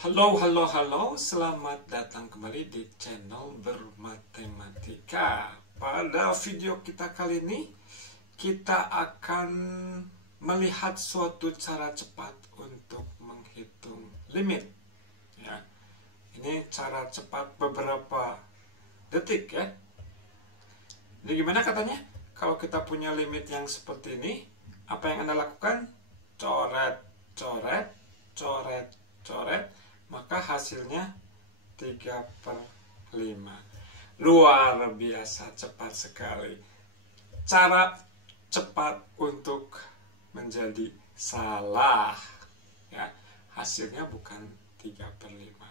Halo, selamat datang kembali di channel Bermatematika. Pada video kita kali ini, kita akan melihat suatu cara cepat untuk menghitung limit. Ya, ini cara cepat beberapa detik ya. Jadi gimana katanya? Kalau kita punya limit yang seperti ini, apa yang Anda lakukan? Coret, coret, coret, coret, maka hasilnya 3/5. Luar biasa cepat sekali. Cara cepat untuk menjadi salah. Ya, hasilnya bukan 3/5.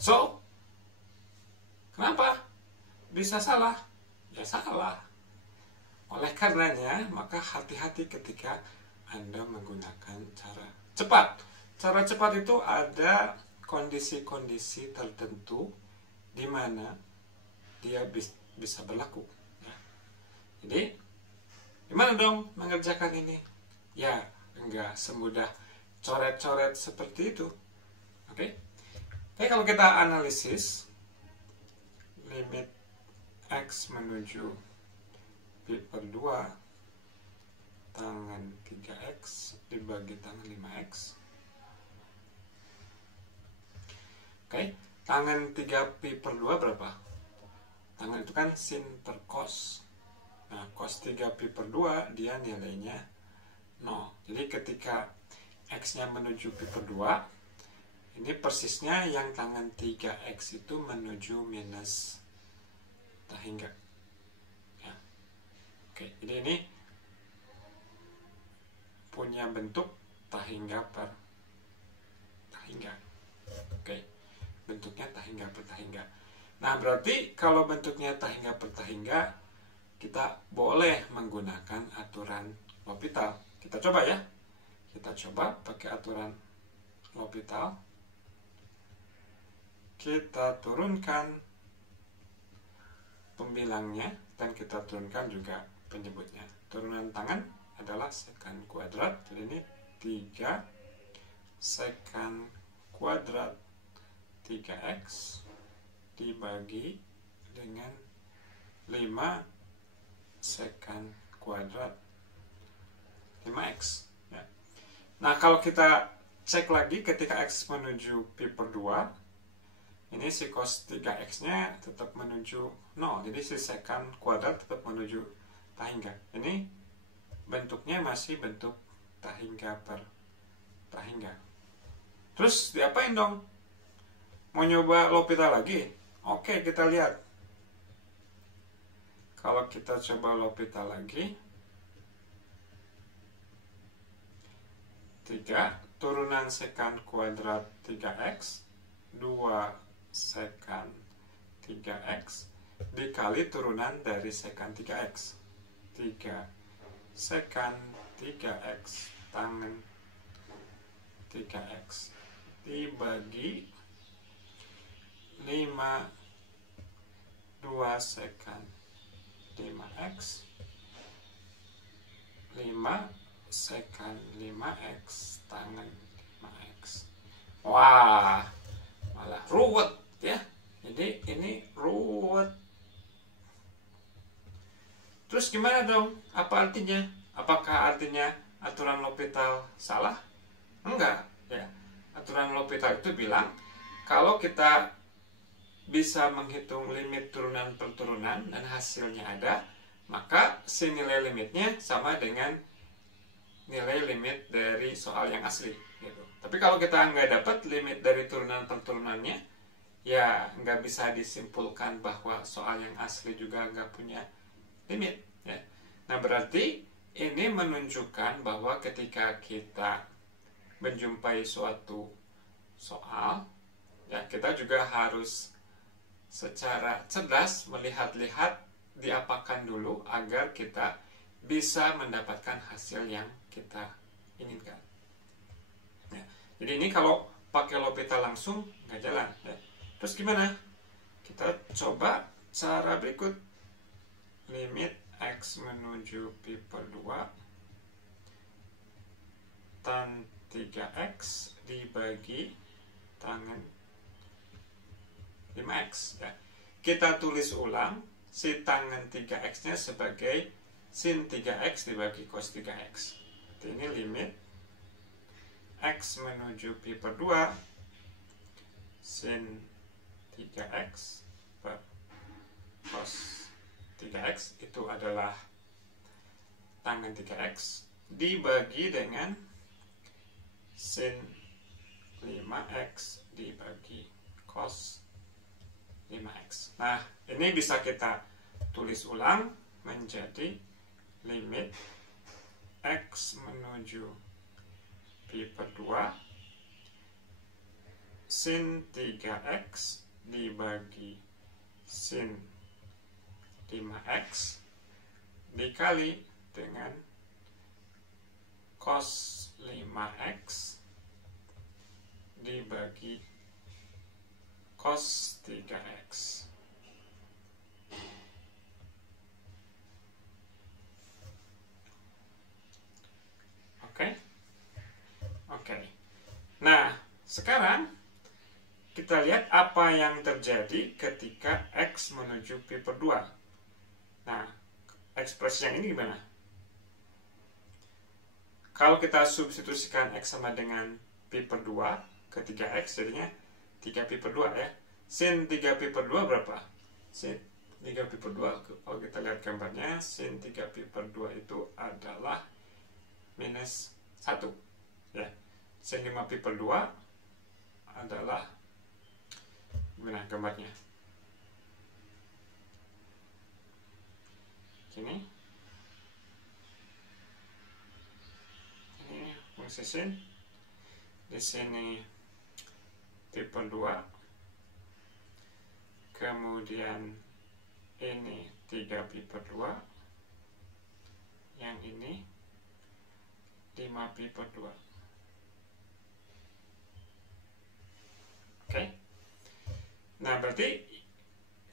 So, kenapa bisa salah? Ya salah. Oleh karenanya, maka hati-hati ketika Anda menggunakan cara cepat. Cara cepat itu ada kondisi-kondisi tertentu di mana dia bisa berlaku. Ya. Jadi, gimana dong mengerjakan ini? Ya, enggak semudah coret-coret seperti itu. Oke? Oke, kalau kita analisis limit X menuju pi/2 tangan 3X dibagi tangan 5X. Oke, tangan 3pi/2 berapa? Tangan itu kan sin per cos. Nah, cos 3pi/2 dia nilainya 0. Jadi ketika X-nya menuju pi/2, ini persisnya yang tangan 3X itu menuju minus tahingga. Ya. Oke, jadi ini punya bentuk tahingga per tahingga. Oke, bentuknya tahingga per tahingga. Nah, berarti kalau bentuknya tahingga per tahingga, kita boleh menggunakan aturan L'Hopital. Kita coba ya. Kita coba pakai aturan L'Hopital. Kita turunkan pembilangnya dan kita turunkan juga penyebutnya. Turunan tangan adalah sekan kuadrat. Jadi ini 3 sekan kuadrat 3X dibagi dengan 5 sekan kuadrat 5X. Ya. Nah, kalau kita cek lagi ketika X menuju pi/2, ini si cos 3X-nya tetap menuju 0. Jadi si sekan kuadrat tetap menuju tahingga. Ini bentuknya masih bentuk tahingga per tahingga. Terus diapain dong? Mau nyoba L'Hopital lagi? Oke, kita lihat. Kalau kita coba L'Hopital lagi, 3 turunan sekan kuadrat 3X 2 sekan 3X dikali turunan dari sekan 3X. 3 sekan 3X tangan 3X dibagi 5 2 sekan 5X 5 sekan 5X tangan 5X. Wah, malah ruwet ya. Jadi ini ruwet. Terus gimana dong? Apa artinya? Apakah artinya aturan L'Hopital salah? Enggak ya. Aturan L'Hopital itu bilang kalau kita bisa menghitung limit turunan per turunan dan hasilnya ada, maka si nilai limitnya sama dengan nilai limit dari soal yang asli gitu. Tapi kalau kita nggak dapat limit dari turunan per turunannya, ya nggak bisa disimpulkan bahwa soal yang asli juga nggak punya limit ya. Nah, berarti ini menunjukkan bahwa ketika kita menjumpai suatu soal ya, kita juga harus secara cerdas melihat-lihat diapakan dulu agar kita bisa mendapatkan hasil yang kita inginkan ya. Jadi ini kalau pakai L'Hopital langsung nggak jalan ya. Terus gimana? Kita coba cara berikut. Limit X menuju pi/2 tan 3X dibagi tangen 5x ya. Kita tulis ulang si tangen 3x nya sebagai sin 3x dibagi cos 3x. Ini limit x menuju pi per 2 sin 3x per cos 3x itu adalah tangen 3x dibagi dengan sin 5x dibagi cos 5x. Nah, ini bisa kita tulis ulang menjadi limit x menuju pi per 2 sin 3x dibagi sin 5x dikali dengan cos 5x dibagi cos 3x. Oke. Nah, sekarang kita lihat apa yang terjadi ketika x menuju pi per 2. Nah, ekspresi yang ini gimana? Kalau kita substitusikan x sama dengan pi per 2 ke 3x, jadinya 3 pi per 2 ya. Sin 3 pi per 2 berapa? Sin 3 pi per 2, kalau kita lihat gambarnya, sin 3 pi per 2 itu adalah minus 1 ya. Sin 5 pi per 2 adalah, gimana gambarnya? Gini. Ini fungsi sin. Di sini pi per 2. Kemudian ini 3 pi per 2. Yang ini 5 pi per 2. Oke. Nah, berarti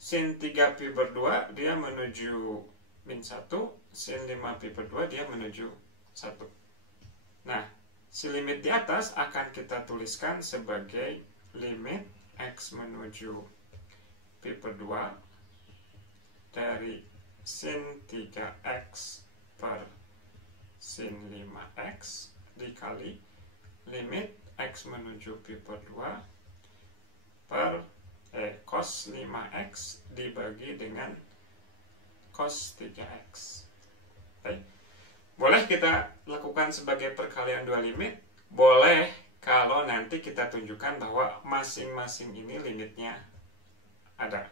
sin 3 pi per 2 dia menuju min 1, sin 5 pi per 2 dia menuju 1. Nah, si limit di atas akan kita tuliskan sebagai limit x menuju pi per 2 dari sin 3x per sin 5x dikali limit x menuju pi per 2 per cos 5x dibagi dengan cos 3x. Baik. Boleh kita lakukan sebagai perkalian dua limit? Boleh kalau nanti kita tunjukkan bahwa masing-masing ini limitnya ada.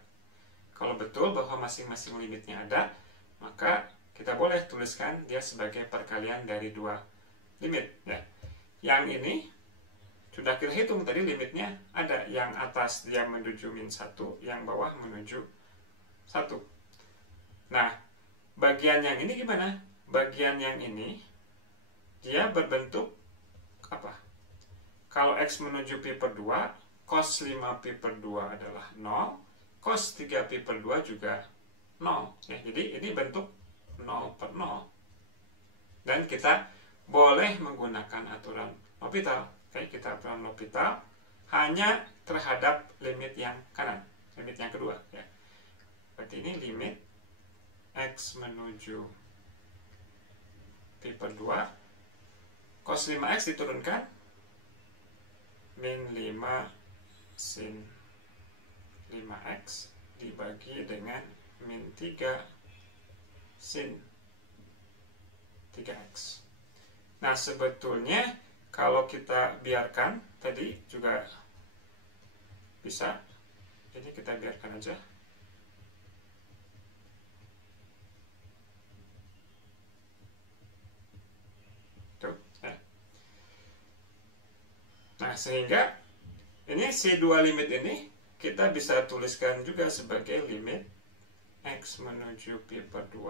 Kalau betul bahwa masing-masing limitnya ada, maka kita boleh tuliskan dia sebagai perkalian dari dua limit ya. Yang ini sudah kita hitung tadi limitnya ada, yang atas dia menuju min 1, yang bawah menuju 1. Nah, bagian yang ini gimana? Bagian yang ini dia berbentuk apa? Kalau x menuju pi per 2, cos 5 pi per 2 adalah 0, cos 3 pi per 2 juga 0 ya. Jadi ini bentuk 0 per 0. Dan kita boleh menggunakan aturan L'Hopital. Oke, kita aturan L'Hopital hanya terhadap limit yang kanan, limit yang kedua ya. Berarti ini limit x menuju pi per 2, cos 5x diturunkan min 5 sin 5x dibagi dengan min 3 sin 3x. Nah, sebetulnya kalau kita biarkan tadi juga bisa, jadi kita biarkan aja. Tuh, ya. Nah, sehingga ini si dua limit ini kita bisa tuliskan juga sebagai limit x menuju pi per 2.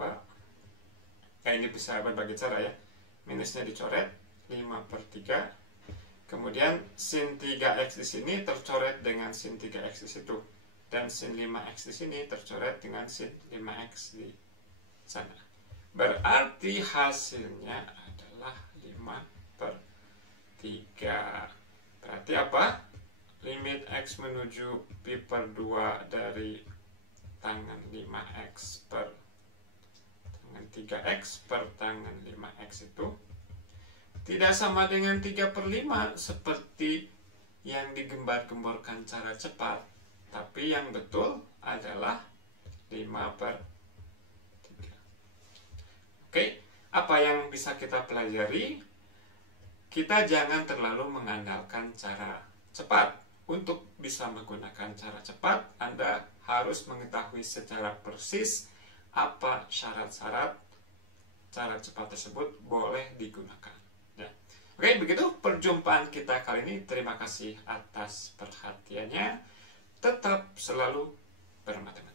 Nah, ini bisa berbagai cara ya. Minusnya dicoret 5 per 3. Kemudian sin 3x di sini tercoret dengan sin 3x di situ. Dan sin 5x di sini tercoret dengan sin 5x di sana. Berarti hasilnya adalah 5 per 3. Berarti apa? Limit X menuju Pi per 2 dari tangan 5X per tangan 3X per tangan 5X itu tidak sama dengan 3 per 5 seperti yang digembar-gemborkan cara cepat, tapi yang betul adalah 5 per 3. Oke, apa yang bisa kita pelajari? Kita jangan terlalu mengandalkan cara cepat. Untuk bisa menggunakan cara cepat, Anda harus mengetahui secara persis apa syarat-syarat cara cepat tersebut boleh digunakan. Ya. Oke, begitu perjumpaan kita kali ini. Terima kasih atas perhatiannya. Tetap selalu bermatematika.